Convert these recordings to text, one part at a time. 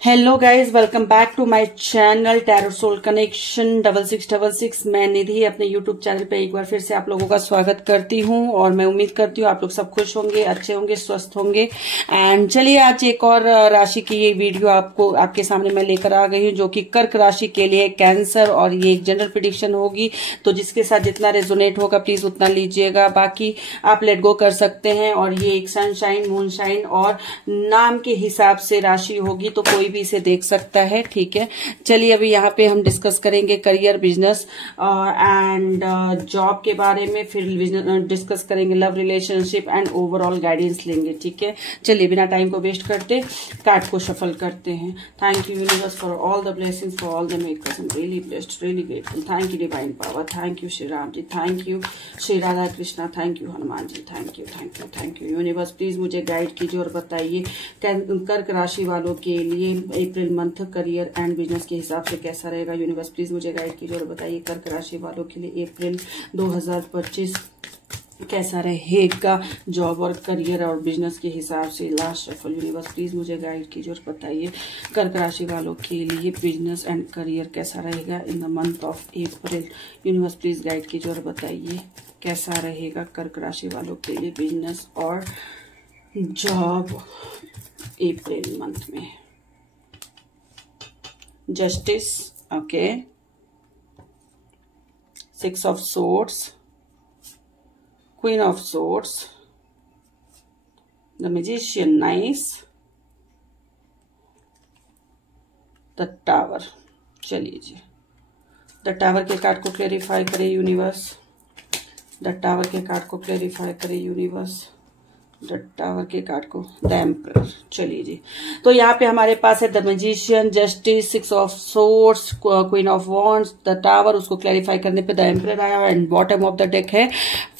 Hello guys, welcome back to my channel tarot soul connection 6666। मैं निधि अपने YouTube channel पे एक बार फिर से आप लोगों का स्वागत करती हूँ और मैं उम्मीद करती हूँ आप लोग सब खुश होंगे, अच्छे होंगे, स्वस्थ होंगे। एंड चलिए आज एक और राशि की ये वीडियो आपके सामने मैं लेकर आ गई हूँ जो कि कर्क राशि के लिए कैंसर, और ये एक जनरल प्रेडिक्शन होगी। तो जिसके साथ जितना रेजोनेट होगा प्लीज उतना लीजिएगा, बाकी आप लेट गो कर सकते हैं। और ये एक सनशाइन, मूनशाइन और नाम के हिसाब से राशि होगी, तो कोई भी इसे देख सकता है। ठीक है, चलिए अभी यहाँ पे हम डिस्कस करेंगे करियर, बिजनेस एंड जॉब के बारे में, फिर डिस्कस करेंगे love, relationship and overall guidance लेंगे। ठीक है, चलिए बिना टाइम को वेस्ट करते कार्ड को शफल करते हैं। Thank you universe for all the blessings, for all the makers, I am really blessed, really grateful. Thank you divine power, thank you Shri Ram ji, thank you Shri Radha Krishna, thank you Hanuman ji, thank you thank you thank you. Universe please मुझे guide कीजिए और बताइए कर्क राशि वालों के लिए April month career and business के हिसाब से कैसा रहेगा। यूनिवर्स प्लीज मुझे गाइड कीजिए और बताइए कर्क राशि वालों के लिए अप्रैल 2025 कैसा रहेगा जॉब और करियर और बिजनेस के हिसाब से। लास्ट शफल यूनिवर्स प्लीज मुझे गाइड कीजिए और बताइए कर्क राशि वालों के लिए बिजनेस एंड करियर कैसा रहेगा in the month of April. Universe please guide कीजिए और बताइए कैसा रहेगा कर्क राशि वालों के लिए बिजनेस और जॉब अप्रैल मंथ में। Justice, okay, 6 of swords, Queen of swords, the magician, nice, the tower। चलिए जी, द टावर के कार्ड को क्लेरिफाई करे यूनिवर्स, द टावर के कार्ड को क्लेरिफाई करे यूनिवर्स, द टावर के कार्ड को, द एम्परर। चलिए जी, तो यहाँ पे हमारे पास है the magician, justice, 6 of swords, queen of wands, the tower. उसको क्लैरिफाई करने पे द एम्परर आया and bottom of the deck है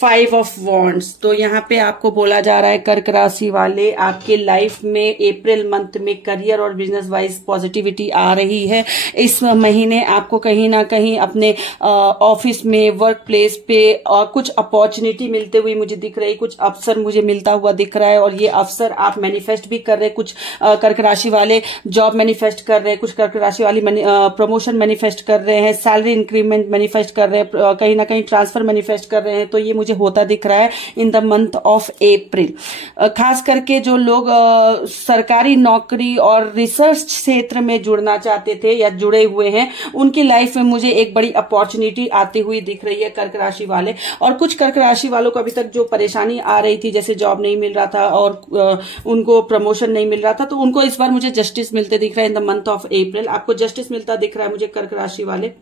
5 of wands। तो यहाँ पे आपको बोला जा रहा है कर्क राशि वाले आपके लाइफ में अप्रैल मंथ में करियर और बिजनेस वाइज पॉजिटिविटी आ रही है। इस महीने आपको कहीं ना कहीं अपने ऑफिस में, वर्क प्लेस पे कुछ अपॉर्चुनिटी मिलते हुए मुझे दिख रही, कुछ अवसर मुझे मिलता हुआ दिख रहा है। और ये अवसर आप मैनिफेस्ट भी कर रहे हैं। कुछ कर्क राशि वाले जॉब मैनिफेस्ट कर रहे हैं, कुछ कर्क राशि वाली प्रमोशन मैनिफेस्ट कर रहे हैं, सैलरी इंक्रीमेंट मैनिफेस्ट कर रहे हैं, कहीं ना कहीं ट्रांसफर मैनिफेस्ट कर रहे हैं। तो ये मुझे होता दिख रहा है in the month of April. खास करके जो लोग सरकारी नौकरी और रिसर्च क्षेत्र में जुड़ना चाहते थे या जुड़े हुए हैं, उनकी लाइफ में मुझे एक बड़ी अपॉर्चुनिटी आती हुई दिख रही है कर्क राशि वाले। और कुछ कर्क राशि वालों को अभी तक जो परेशानी आ रही थी, जैसे जॉब नहीं मिल रहा था और उनको प्रमोशन नहीं मिल रहा था, तो उनको इस बार मुझे जस्टिस मिलते दिख रहा है in the month of April. आपको जस्टिस मिलता दिख रहा है मुझे कर्क राशि वाले।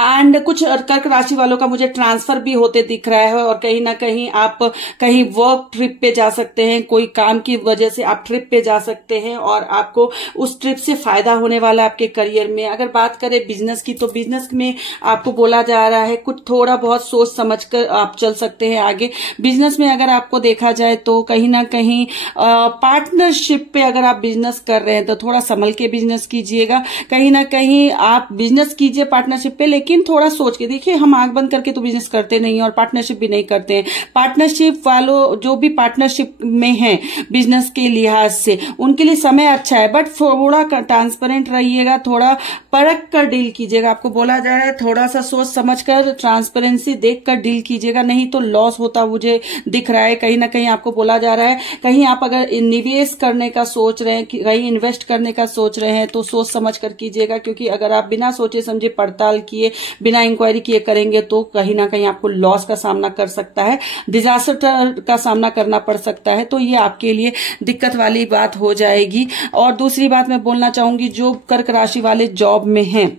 एंड कुछ कर्क राशि वालों का मुझे ट्रांसफर भी होते दिख रहा है, और कहीं ना कहीं आप कहीं वर्क ट्रिप पे जा सकते हैं, कोई काम की वजह से आप ट्रिप पे जा सकते हैं और आपको उस ट्रिप से फायदा होने वाला है आपके करियर में। अगर बात करें बिजनेस की, तो बिजनेस में आपको बोला जा रहा है कुछ थोड़ा बहुत सोच समझ कर आप चल सकते हैं आगे। बिजनेस में अगर आपको देखा जाए तो कहीं ना कहीं पार्टनरशिप पे अगर आप बिजनेस कर रहे हैं तो थोड़ा संभल के बिजनेस कीजिएगा। कहीं ना कहीं आप बिजनेस कीजिए पार्टनरशिप पे, लेकिन थोड़ा सोच के देखिए। हम आंख बंद करके तो बिजनेस करते नहीं और पार्टनरशिप भी नहीं करते हैं। पार्टनरशिप वालों जो भी पार्टनरशिप में हैं बिजनेस के लिहाज से, उनके लिए समय अच्छा है, बट थोड़ा ट्रांसपेरेंट रहिएगा, थोड़ा परख कर डील कीजिएगा। आपको बोला जा रहा है थोड़ा सा सोच समझ कर, ट्रांसपेरेंसी देख कर डील कीजिएगा, नहीं तो लॉस होता मुझे दिख रहा है। कहीं ना कहीं आपको बोला जा रहा है कहीं आप अगर निवेश करने का सोच रहे हैं, कहीं इन्वेस्ट करने का सोच रहे हैं, तो सोच समझ कर कीजिएगा। क्योंकि अगर आप बिना सोचे समझे पड़ताल किए, बिना इंक्वायरी किए करेंगे तो कहीं ना कहीं आपको लॉस का सामना कर सकता है, डिजास्टर का सामना करना पड़ सकता है। तो ये आपके लिए दिक्कत वाली बात हो जाएगी। और दूसरी बात मैं बोलना चाहूंगी, जो कर्क राशि वाले जॉब में हैं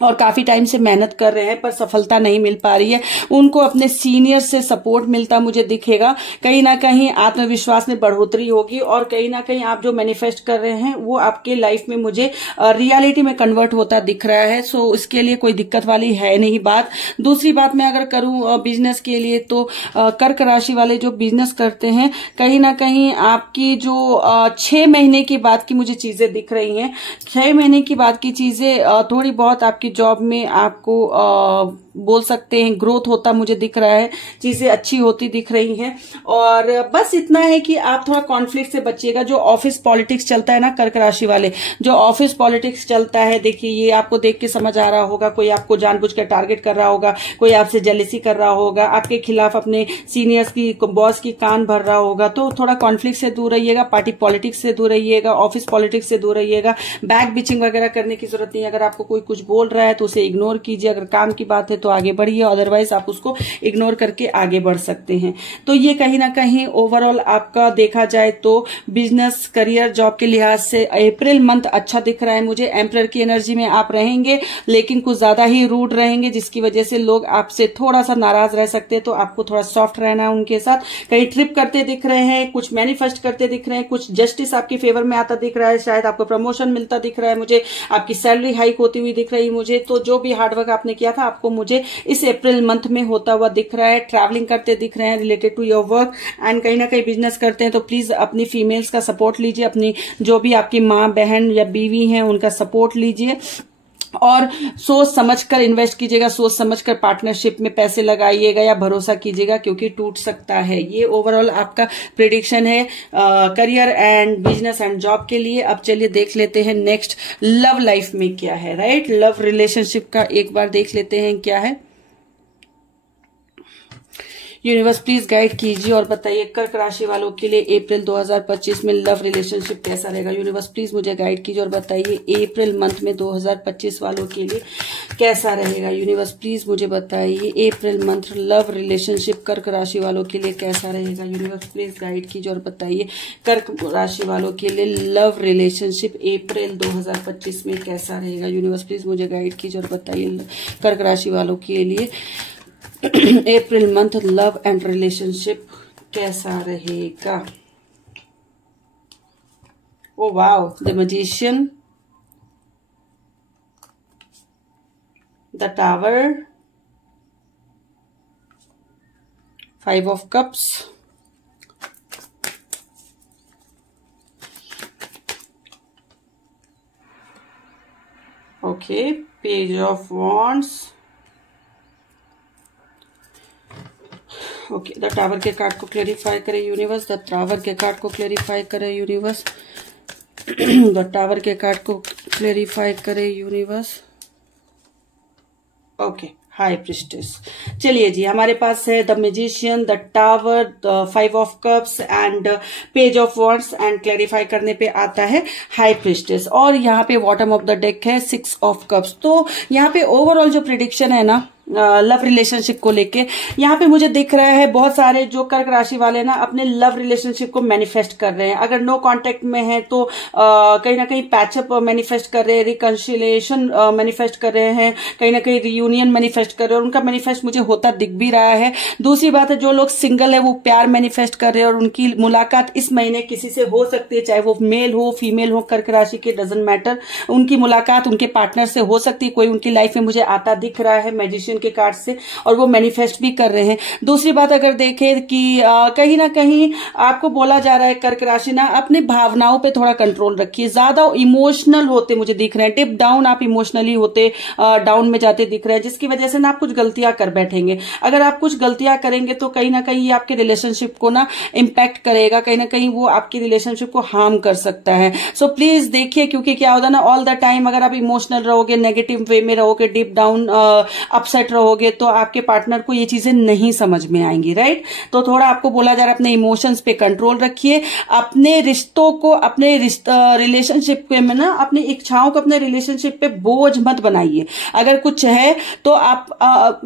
और काफी टाइम से मेहनत कर रहे हैं पर सफलता नहीं मिल पा रही है, उनको अपने सीनियर से सपोर्ट मिलता मुझे दिखेगा। कहीं ना कहीं आत्मविश्वास में बढ़ोतरी होगी और कहीं ना कहीं आप जो मैनिफेस्ट कर रहे हैं वो आपके लाइफ में मुझे रियलिटी में कन्वर्ट होता दिख रहा है। सो इसके लिए कोई दिक्कत वाली है नहीं बात। दूसरी बात मैं अगर करूं बिजनेस के लिए, तो कर्क राशि वाले जो बिजनेस करते हैं, कहीं ना कहीं आपकी जो 6 महीने की बाद की मुझे चीजें दिख रही हैं, 6 महीने की बाद की चीजें थोड़ी बहुत आपकी जॉब में आपको बोल सकते हैं ग्रोथ होता मुझे दिख रहा है, चीजें अच्छी होती दिख रही हैं। और बस इतना है कि आप थोड़ा कॉन्फ्लिक्ट से बचिएगा। जो ऑफिस पॉलिटिक्स चलता है ना कर्क राशि वाले, जो ऑफिस पॉलिटिक्स चलता है, देखिए ये आपको देख के समझ आ रहा होगा, कोई आपको जानबूझ कर टारगेट कर रहा होगा, कोई आपसे जेलसी कर रहा होगा, आपके खिलाफ अपने सीनियर्स की बॉस की कान भर रहा होगा। तो थोड़ा कॉन्फ्लिक्ट से दूर रहिएगा, पार्टी पॉलिटिक्स से दूर रहिएगा, ऑफिस पॉलिटिक्स से दूर रहिएगा। बैक बिचिंग वगैरह करने की जरूरत नहीं है। अगर आपको कोई कुछ बोल रहा है तो उसे इग्नोर कीजिए, अगर काम की बात है तो आगे बढ़िए, अदरवाइज आप उसको इग्नोर करके आगे बढ़ सकते हैं। तो ये कहीं ना कहीं ओवरऑल आपका देखा जाए तो बिजनेस, करियर, जॉब के लिहाज से अप्रैल मंथ अच्छा दिख रहा है मुझे। एम्परर की एनर्जी में आप रहेंगे, लेकिन कुछ ज्यादा ही रूड रहेंगे, जिसकी वजह से लोग आपसे थोड़ा सा नाराज रह सकते हैं। तो आपको थोड़ा सॉफ्ट रहना है उनके साथ। कहीं ट्रिप करते दिख रहे हैं, कुछ मैनिफेस्ट करते दिख रहे हैं, कुछ जस्टिस आपकी फेवर में आता दिख रहा है, शायद आपको प्रमोशन मिलता दिख रहा है मुझे, आपकी सैलरी हाइक होती हुई दिख रही है मुझे। तो जो भी हार्डवर्क आपने किया था आपको मुझे इस अप्रैल मंथ में होता हुआ दिख रहा है। ट्रैवलिंग करते दिख रहे हैं related to your work, and कहीं ना कहीं बिजनेस करते हैं तो प्लीज अपनी फीमेल्स का सपोर्ट लीजिए, अपनी जो भी आपकी माँ, बहन या बीवी हैं उनका सपोर्ट लीजिए, और सोच समझकर इन्वेस्ट कीजिएगा, सोच समझकर पार्टनरशिप में पैसे लगाइएगा या भरोसा कीजिएगा, क्योंकि टूट सकता है। ये ओवरऑल आपका प्रेडिक्शन है career and business and job के लिए। अब चलिए देख लेते हैं नेक्स्ट लव लाइफ में क्या है, राइट। लव रिलेशनशिप का एक बार देख लेते हैं क्या है। यूनिवर्स प्लीज गाइड कीजिए और बताइए कर्क राशि वालों के लिए अप्रैल 2025 में लव रिलेशनशिप कैसा रहेगा। यूनिवर्स प्लीज मुझे गाइड कीजिए और बताइए अप्रैल मंथ में 2025 वालों के लिए कैसा रहेगा। यूनिवर्स प्लीज मुझे बताइए अप्रैल मंथ लव रिलेशनशिप कर्क राशि वालों के लिए कैसा रहेगा। यूनिवर्स प्लीज गाइड कीजिए और बताइए कर्क राशि वालों के लिए लव रिलेशनशिप अप्रैल 2025 में कैसा रहेगा। यूनिवर्स प्लीज मुझे गाइड कीजिए और बताइए कर्क राशि वालों के लिए April month love and relationship कैसा रहेगा। Oh wow, the magician, the tower, 5 of cups, okay, page of wands, okay, the tower के कार्ड को क्लेरिफाई करे यूनिवर्स, द टावर के कार्ड को क्लेरिफाई करे यूनिवर्स, द टावर के कार्ड को क्लेरिफाई करे यूनिवर्स, ओके, हाई प्रिस्टेस। चलिए जी, हमारे पास है the magician, the tower, the 5 of cups and page of wands, and clarify करने पे आता है हाई प्रिस्टेस, और यहाँ पे बॉटम ऑफ द डेक है 6 ऑफ कप्स। तो यहाँ पे ओवरऑल जो प्रेडिक्शन है ना लव रिलेशनशिप को लेके, यहाँ पे मुझे दिख रहा है बहुत सारे जो कर्क राशि वाले ना अपने लव रिलेशनशिप को मैनिफेस्ट कर रहे हैं। अगर नो कांटेक्ट में है तो कहीं ना कहीं पैचअप मैनिफेस्ट कर रहे हैं, रिकंसिलिएशन मैनिफेस्ट कर रहे हैं, कहीं ना कहीं रियूनियन मैनिफेस्ट कर रहे हैं, और उनका मैनिफेस्ट मुझे होता दिख भी रहा है। दूसरी बात है, जो लोग सिंगल है वो प्यार मैनिफेस्ट कर रहे हैं, और उनकी मुलाकात इस महीने किसी से हो सकती है, चाहे वो मेल हो फीमेल हो, कर्क राशि के डजंट मैटर, उनकी मुलाकात उनके पार्टनर से हो सकती है। कोई उनकी लाइफ में मुझे आता दिख रहा है मैजिशियन के कार्ड से, और वो मैनिफेस्ट भी कर रहे हैं। दूसरी बात अगर देखें कि कहीं ना कहीं आपको बोला जा रहा है कर्क राशि ना अपनी भावनाओं पे थोड़ा कंट्रोल रखिए, ज्यादा इमोशनल होते मुझे दिख रहे हैं, टिप डाउन आप इमोशनली होते डाउन में जाते दिख रहे हैं, जिसकी वजह से ना आप कुछ गलतियां कर बैठेंगे। अगर आप कुछ गलतियां करेंगे तो कहीं ना कहीं ये आपके रिलेशनशिप को ना इम्पैक्ट करेगा, कहीं ना कहीं वो आपकी रिलेशनशिप को हार्म कर सकता है। सो प्लीज देखिए, क्योंकि क्या होता है ना ऑल द टाइम अगर आप इमोशनल रहोगे, नेगेटिव वे में रहोगे, डीप डाउन अपसेट रहोगे, तो आपके पार्टनर को ये चीजें नहीं समझ में आएंगी, राइट। तो थोड़ा आपको बोला जा रहा है अपने इमोशंस पे कंट्रोल रखिए, अपने रिश्तों को, अपने रिलेशनशिप में ना अपनी इच्छाओं को अपने रिलेशनशिप पे बोझ मत बनाइए। अगर कुछ है तो आप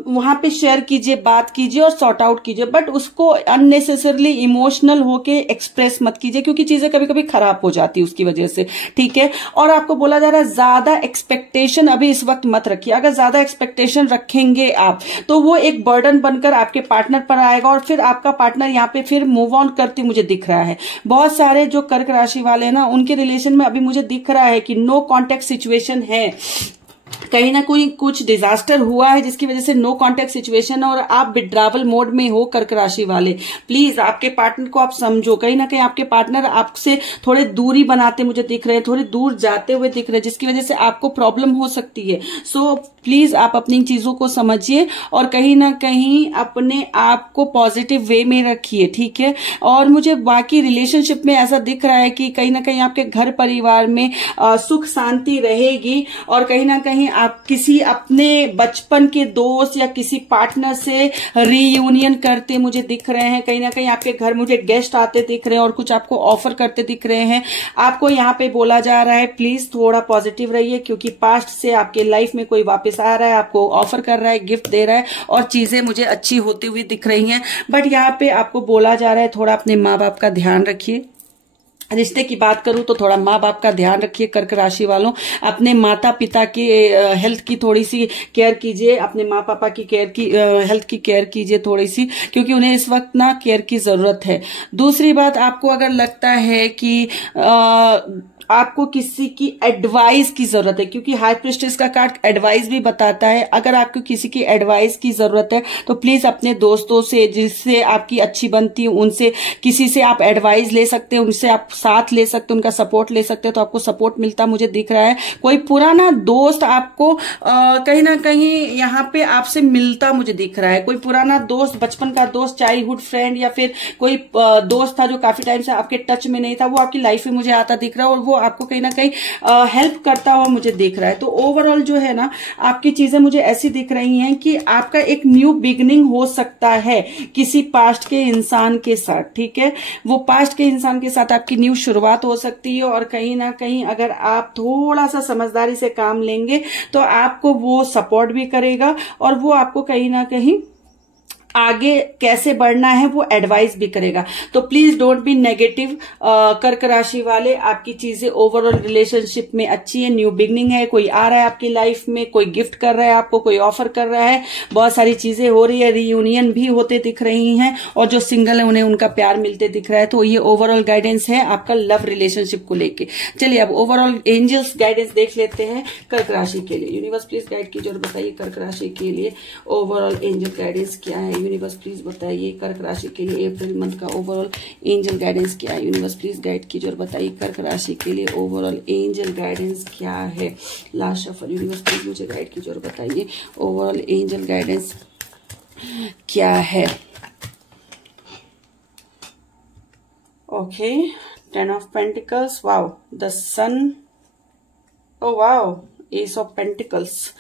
वहां पे शेयर कीजिए, बात कीजिए और सॉर्ट आउट कीजिए, बट उसको अननेसेसरली इमोशनल होके एक्सप्रेस मत कीजिए, क्योंकि चीजें कभी कभी खराब हो जाती है उसकी वजह से, ठीक है। और आपको बोला जा रहा है ज्यादा एक्सपेक्टेशन अभी इस वक्त मत रखिए। अगर ज्यादा एक्सपेक्टेशन रखेंगे आप तो वो एक बर्डन बनकर आपके पार्टनर पर आएगा, और फिर आपका पार्टनर यहाँ पे फिर मूव ऑन करते मुझे दिख रहा है। बहुत सारे जो कर्क राशि वाले हैं ना उनके रिलेशन में अभी मुझे दिख रहा है कि नो कॉन्टेक्ट सिचुएशन है, कहीं ना कोई कुछ डिजास्टर हुआ है जिसकी वजह से नो कांटेक्ट सिचुएशन और आप विड्रावल मोड में हो कर्क राशि वाले। प्लीज आपके पार्टनर को आप समझो। कहीं ना कहीं आपके पार्टनर आपसे थोड़े दूरी बनाते मुझे दिख रहे हैं, थोड़ी दूर जाते हुए दिख रहे हैं, जिसकी वजह से आपको प्रॉब्लम हो सकती है। सो प्लीज आप अपनी चीजों को समझिए और कहीं ना कहीं अपने आप को पॉजिटिव वे में रखिए, ठीक है। और मुझे बाकी रिलेशनशिप में ऐसा दिख रहा है कि कहीं ना कहीं आपके घर परिवार में सुख शांति रहेगी और कहीं ना कहीं आप किसी अपने बचपन के दोस्त या किसी पार्टनर से रीयूनियन करते मुझे दिख रहे हैं। कहीं ना कहीं आपके घर मुझे गेस्ट आते दिख रहे हैं और कुछ आपको ऑफर करते दिख रहे हैं। आपको यहाँ पे बोला जा रहा है प्लीज थोड़ा पॉजिटिव रहिए, क्योंकि पास्ट से आपके लाइफ में कोई वापस आ रहा है, आपको ऑफर कर रहा है, गिफ्ट दे रहा है और चीजें मुझे अच्छी होती हुई दिख रही हैं। बट यहाँ पे आपको बोला जा रहा है थोड़ा अपने माँ बाप का ध्यान रखिए। रिश्ते की बात करूं तो थोड़ा माँ बाप का ध्यान रखिए कर्क राशि वालों। अपने माता पिता की हेल्थ की थोड़ी सी केयर कीजिए, अपने माँ पापा की केयर की हेल्थ की केयर कीजिए थोड़ी सी, क्योंकि उन्हें इस वक्त ना केयर की जरूरत है। दूसरी बात, आपको अगर लगता है कि आपको किसी की एडवाइस की जरूरत है, क्योंकि हाई प्रिस्टेस का कार्ड एडवाइस भी बताता है। अगर आपको किसी की एडवाइस की जरूरत है तो प्लीज अपने दोस्तों से जिससे आपकी अच्छी बनती है उनसे किसी से आप एडवाइस ले सकते हैं, उनसे आप साथ ले सकते हैं, उनका सपोर्ट ले सकते हैं, तो आपको सपोर्ट मिलता मुझे दिख रहा है। कोई पुराना दोस्त आपको कहीं ना कहीं यहाँ पे आपसे मिलता मुझे दिख रहा है। कोई पुराना दोस्त, बचपन का दोस्त, चाइल्डहुड फ्रेंड या फिर कोई दोस्त था जो काफी टाइम से आपके टच में नहीं था, वो आपकी लाइफ में मुझे आता दिख रहा है और वो आपको कहीं ना कहीं हेल्प करता हुआ मुझे दिख रहा है। तो ओवरऑल जो है ना आपकी चीजें मुझे ऐसी दिख रही हैं कि आपका एक न्यू बिगनिंग हो सकता है किसी पास्ट के इंसान के साथ, ठीक है। वो पास्ट के इंसान के साथ आपकी न्यू शुरुआत हो सकती है और कहीं ना कहीं अगर आप थोड़ा सा समझदारी से काम लेंगे तो आपको वो सपोर्ट भी करेगा और वो आपको कहीं ना कहीं आगे कैसे बढ़ना है वो एडवाइस भी करेगा। तो प्लीज डोंट बी नेगेटिव कर्क राशि वाले। आपकी चीजें ओवरऑल रिलेशनशिप में अच्छी है, न्यू बिगनिंग है, कोई आ रहा है आपकी लाइफ में, कोई गिफ्ट कर रहा है आपको, कोई ऑफर कर रहा है, बहुत सारी चीजें हो रही है, रीयूनियन भी होते दिख रही हैं और जो सिंगल है उन्हें उनका प्यार मिलते दिख रहा है। तो ये ओवरऑल गाइडेंस है आपका लव रिलेशनशिप को लेके। चलिए अब ओवरऑल एंजल्स गाइडेंस देख लेते हैं कर्क राशि के लिए। यूनिवर्स प्लीज गाइड कीजिए और बताइए कर्क राशि के लिए ओवरऑल एंजल गाइडेंस क्या है। यूनिवर्स प्लीज बताइए कर्क राशि के लिए अप्रैल मंथ का ओवरऑल एंजल गाइडेंस क्या है। यूनिवर्स प्लीज गाइड कीजिए और बताइए कर्क राशि के लिए ओवरऑल एंजल गाइडेंस क्या है। लास्ट शफल यूनिवर्स प्लीज मुझे गाइड कीजिए और बताइए ओवरऑल एंजल गाइडेंस क्या है। Okay, 10 of pentacles, wow, the sun, oh wow, ace of pentacles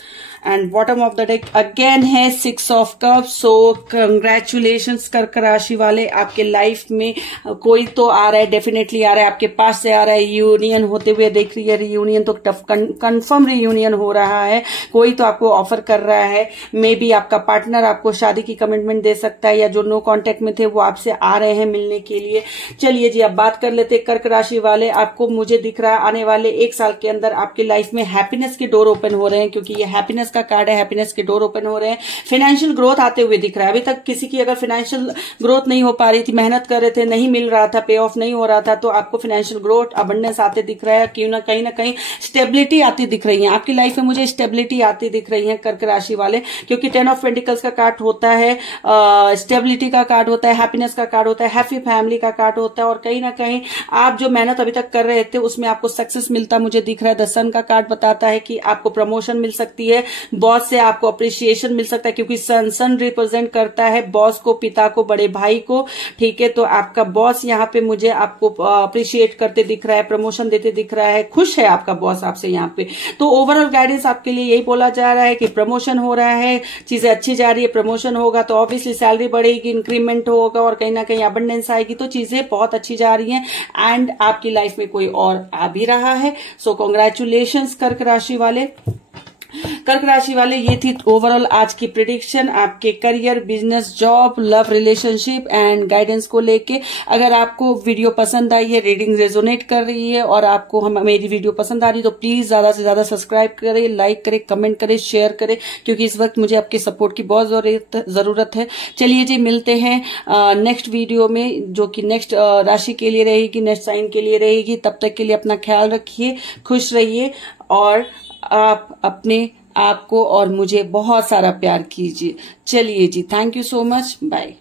and bottom of the deck again है 6 ऑफ कप्स। सो कंग्रेचुलेशंस कर्क राशि वाले, आपके लाइफ में कोई तो आ रहा है, डेफिनेटली आ रहा है, आपके पास से आ रहा है, यूनियन होते हुए देख रही है। रीयूनियन तो टफ कंफर्म रीयूनियन हो रहा है, कोई तो आपको ऑफर कर रहा है। मे बी आपका पार्टनर आपको शादी की कमिटमेंट दे सकता है या जो नो कांटेक्ट में थे वो आपसे आ रहे हैं मिलने के लिए। चलिए जी अब बात कर लेते हैं कर्क राशि वाले। आपको मुझे दिख रहा है आने वाले 1 साल के अंदर आपकी लाइफ में हैप्पीनेस के डोर ओपन हो रहे हैं, क्योंकि ये हैप्पीनेस का कार्ड है, हैप्पीनेस के डोर ओपन हो रहे हैं। फाइनेंशियल ग्रोथ आते हुए दिख रहा है। अभी तक किसी की अगर फाइनेंशियल ग्रोथ नहीं हो पा रही थी, मेहनत कर रहे थे, नहीं मिल रहा था, पे ऑफ नहीं हो रहा था, तो आपको फाइनेंशियल ग्रोथ, अबंडेंस आते दिख रहा है। क्यों ना कहीं स्टेबिलिटी आती दिख रही है आपकी लाइफ में। मुझे स्टेबिलिटी आती दिख रही है कर्क राशि वाले, क्योंकि 10 ऑफ पेंटिकल्स का कार्ड होता है, स्टेबिलिटी का कार्ड होता है, हैप्पीनेस का कार्ड होता है, हैप्पी फैमिली का कार्ड होता है और कहीं ना कहीं आप जो मेहनत अभी तक कर रहे थे उसमें आपको सक्सेस मिलता मुझे दिख रहा है। द सन का कार्ड बताता है कि आपको प्रमोशन मिल सकती है, बॉस से आपको अप्रिसिएशन मिल सकता है, क्योंकि सन रिप्रेजेंट करता है बॉस को, पिता को, बड़े भाई को, ठीक है। तो आपका बॉस यहाँ पे मुझे आपको अप्रिशिएट करते दिख रहा है, प्रमोशन देते दिख रहा है, खुश है आपका बॉस आपसे यहाँ पे। तो ओवरऑल गाइडेंस आपके लिए यही बोला जा रहा है कि प्रमोशन हो रहा है, चीजें अच्छी जा रही है। प्रमोशन होगा तो ऑब्वियसली सैलरी बढ़ेगी, इंक्रीमेंट होगा और कहीं ना कहीं अबंडेंस आएगी, तो चीजें बहुत अच्छी जा रही हैं एंड आपकी लाइफ में कोई और आ भी रहा है। सो कॉन्ग्रेचुलेशंस कर्क राशि वाले। कर्क राशि वाले, ये थी ओवरऑल आज की प्रेडिक्शन आपके career, business, job, love, relationship and guidance को लेके। अगर आपको वीडियो पसंद आई है, रीडिंग रेजोनेट कर रही है और आपको मेरी वीडियो पसंद आ रही है तो प्लीज ज्यादा से ज्यादा सब्सक्राइब करें, लाइक करें, कमेंट करें, शेयर करें, क्योंकि इस वक्त मुझे आपके सपोर्ट की बहुत जरूरत है। चलिए जी मिलते हैं नेक्स्ट वीडियो में, जो कि नेक्स्ट राशि के लिए रहेगी, नेक्स्ट साइन के लिए रहेगी। तब तक के लिए अपना ख्याल रखिए, खुश रहिए और आप अपने आपको और मुझे बहुत सारा प्यार कीजिए। चलिए जी, thank you so much, bye.